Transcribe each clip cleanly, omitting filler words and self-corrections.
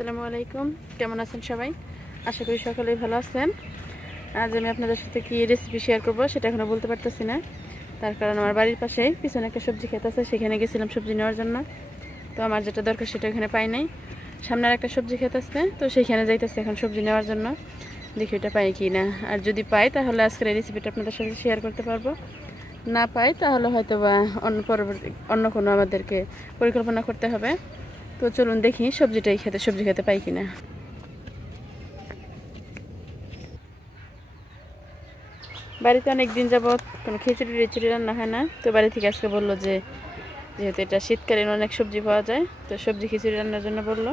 আসসালামু আলাইকুম, কেমন আছেন সবাই? আশা করি সকলেই ভালো আছেন। আজ আমি আপনাদের সাথে কি রেসিপি শেয়ার করব সেটা এখনো বলতে পারতেছি না, তার কারণ আমার বাড়ির পাশেই পিছনে একটা সবজি ক্ষেত আছে, সেখানে গেছিলাম সবজি নেওয়ার জন্য। তো আমার যেটা দরকার সেটা এখানে পাই নাই। সামনের একটা সবজি ক্ষেত আছে, তো সেইখানে যাইতেছে এখন সবজি নেওয়ার জন্য। দেখি ওটা পাই কি না, আর যদি পাই তাহলে আজকের এই রেসিপিটা আপনাদের সাথে শেয়ার করতে পারবো। না পাই তাহলে হয়তো বা অন্য কোনো আমাদেরকে পরিকল্পনা করতে হবে। তো চলুন দেখি সবজি খেতে পাই কিনা। বাড়িতে অনেক দিন যাবৎ কোনো খিচুড়ি রান্না হয় না, তো বাড়ি থেকে আজকে বললো যে যেহেতু এটা শীতকালীন অনেক সবজি পাওয়া যায়, তো সবজি খিচুড়ি রান্নার জন্য বললো।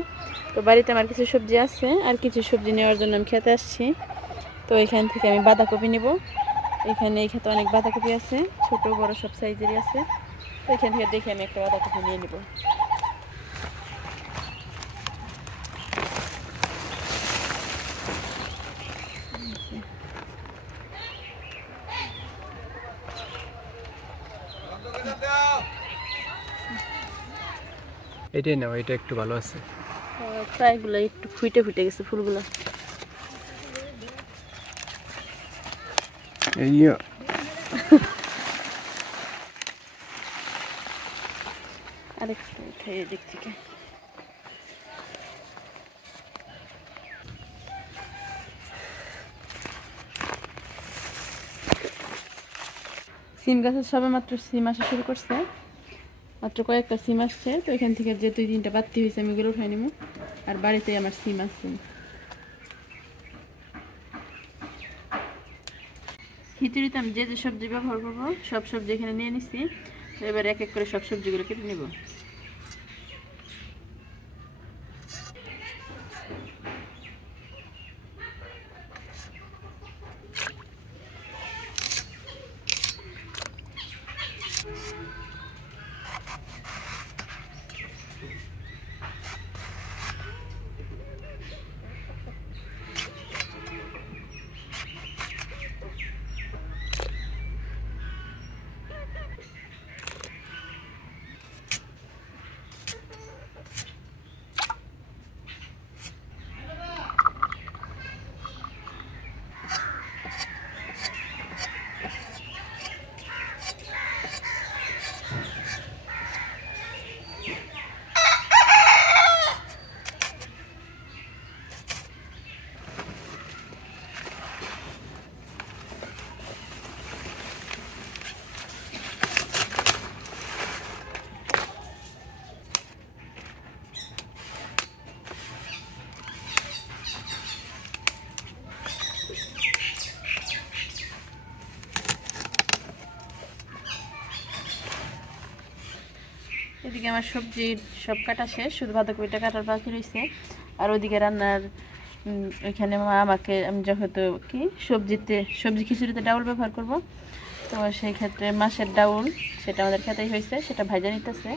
তো বাড়িতে আমার কিছু সবজি আছে, আর কিছু সবজি নেওয়ার জন্য আমি খেতে আসছি। তো এখান থেকে আমি বাঁধাকপি নেব। এখানে এই খেতে অনেক বাঁধাকপি আছে, ছোট বড় সব সাইজেরই আছে। তো এখান থেকে দেখে আমি একটা বাঁধাকপি নিয়ে নেব। এটাই নাও, এটা একটু ভালো আছে। প্রায়গুলো একটু ফুটে গেছে ফুলগুলো। আরেকটা খাইয়ে দেখছি কে। সিম গাছের সবে মাত্র সিম আসা শুরু করছে, মাত্র কয়েকটা সিম আসছে। তো এখান থেকে যে 2-3টা বাড়তি হয়েছে আমি ওগুলো উঠাই নিব। আর বাড়িতে আমার সিম আছে। খিচুড়িতে আমি যে যে সবজি ব্যবহার করবো সব সবজি এখানে নিয়ে নিচ্ছি। এবার এক এক করে সব সবজিগুলো কেটে নেব। এদিকে আমার সবজি সব কাটা শেষ, শুধু বাঁধাকপিটা কাটার বাকি রয়েছে। আর ওইদিকে রান্নার ওইখানে মা আমাকে, আমি যেহেতু কি সবজি খিচুড়িতে ডাউল ব্যবহার করব, তো সেই ক্ষেত্রে মাছের ডাউল সেটা আমাদের খেতেই হয়েছে, সেটা ভাজা নিতেছে।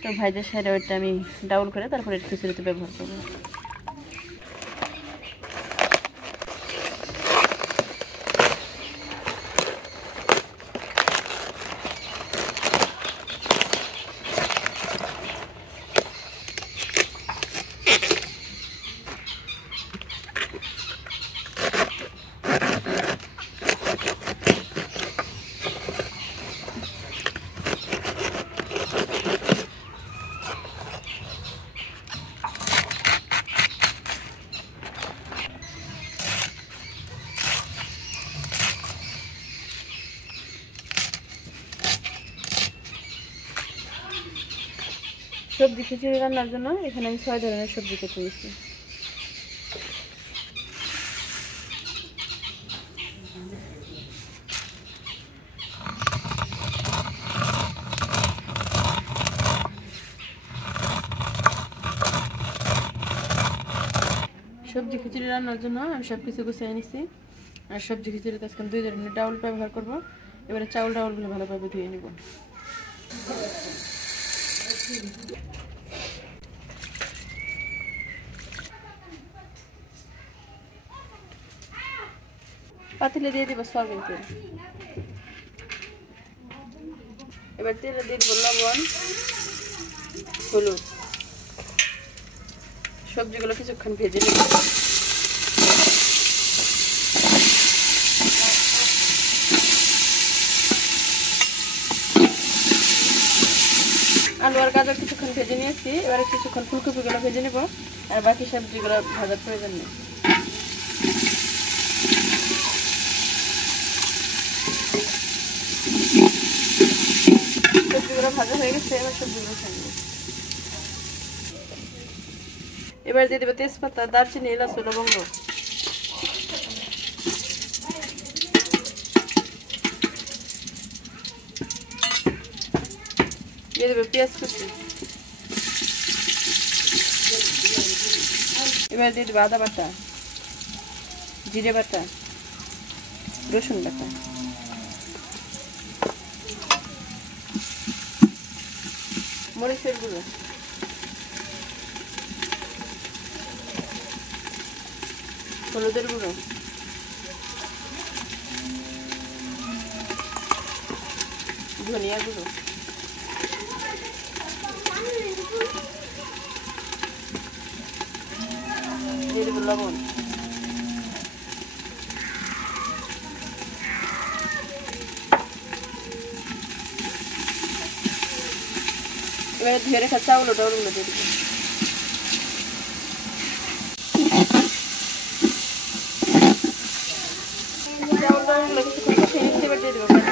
তো ভাজা সেরে ওইটা আমি ডাউল করে তারপরে খিচুড়িতে ব্যবহার করবো। সবজি খিচুড়ি রান্নার জন্য এখানে আমি 6 ধরনের সবজি কেটে নিয়েছি। সবজি খিচুড়ি রান্নার জন্য আমি সব কিছু গুছিয়ে নিছি। আর সবজি খিচুড়িতে আজকে 2 ধরনের ডাউল ব্যবহার করব। এবারে চাউল ডাউলগুলো ভালোভাবে ধুয়ে নিব। পাতিলে দিয়ে দিব সয়াবিন তেল। এবার তেলে দিয়ে দিব লবণ, হলুদ, সবজিগুলো কিছুক্ষণ ভেজে নেব। আলু আর গাজর কিছুক্ষণ ভেজে নিয়েছি, এবারে কিছুক্ষণ ফুলকপিগুলো ভেজে নেব, আর বাকি সবজিগুলো ভাজার প্রয়োজন নেই। সবজিগুলো ভাজা হয়ে গেছে, এবার সবজিগুলো খাইব। এবার দিয়ে দেবো তেজপাতা, দারচিনি, এলাচ, লবঙ্গ। দিয়ে দেবো পেঁয়াজ কুচি। এবার দিয়ে দেবো আদা বাটা, জিরে বাটা, রসুন বাটা, মরিচের গুঁড়ো, হলুদের গুঁড়ো, ধনিয়া গুঁড়ো, দিয়ে দেবো লবণ। এবারে ধুয়ে রাখা চাউলটা দিয়ে দেবো। চাউলটা কিছুক্ষণ কষিয়ে নিচ্ছি, এবার দিয়ে দেবো পানি।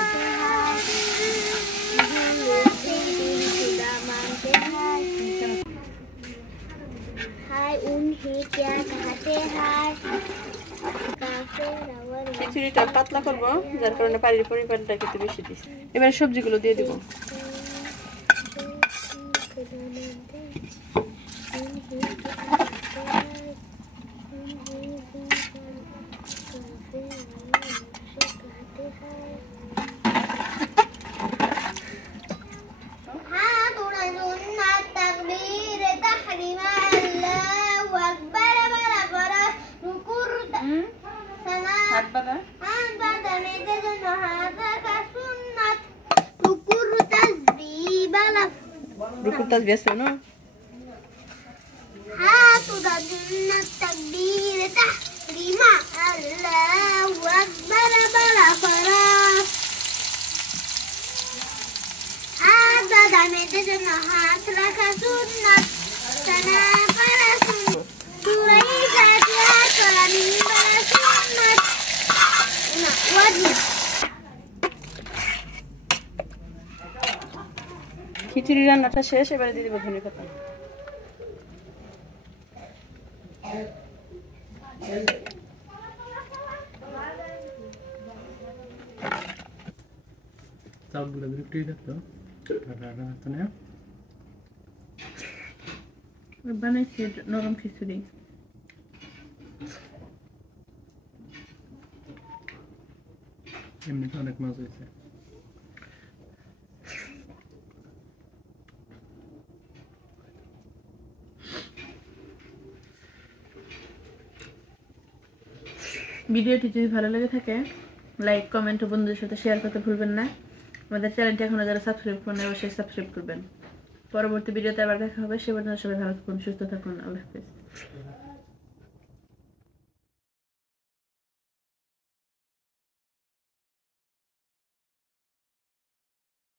খিচুড়িটা পাতলা করবো, যার কারণে পানির পরিমাণটা একটু বেশি দিচ্ছি। এবার সবজিগুলো দিয়ে দেবো। ركوب تسبيح سنة هاتوا ضدنا التكبير تحريم الله أكبر بلا فراغ هذا دمت جناحات لك سنة سنة بلا سنة سورة فاتحة من بلا سنة وجه খিচুড়ি রান্নাটা শেষ, এবারে দিয়ে দেবো ধনে পাতা। চাউলগুলো বিরক্তি দেখতো বানাইছি নরম খিচুড়ি। এমনিতে অনেক মজা হয়েছে। ভিডিওটি যদি ভালো লেগে থাকে লাইক, কমেন্ট ও বন্ধুদের সাথে শেয়ার করতে ভুলবেন না। আমাদের চ্যানেলটি এখনো যারা সাবস্ক্রাইব করেন অবশ্যই সাবস্ক্রাইব করবেন। পরবর্তী ভিডিওতে আবার দেখা হবে। সে পর্যন্ত সবাই ভালো থাকুন, সুস্থ থাকুন। আল্লাহ হাফেজ।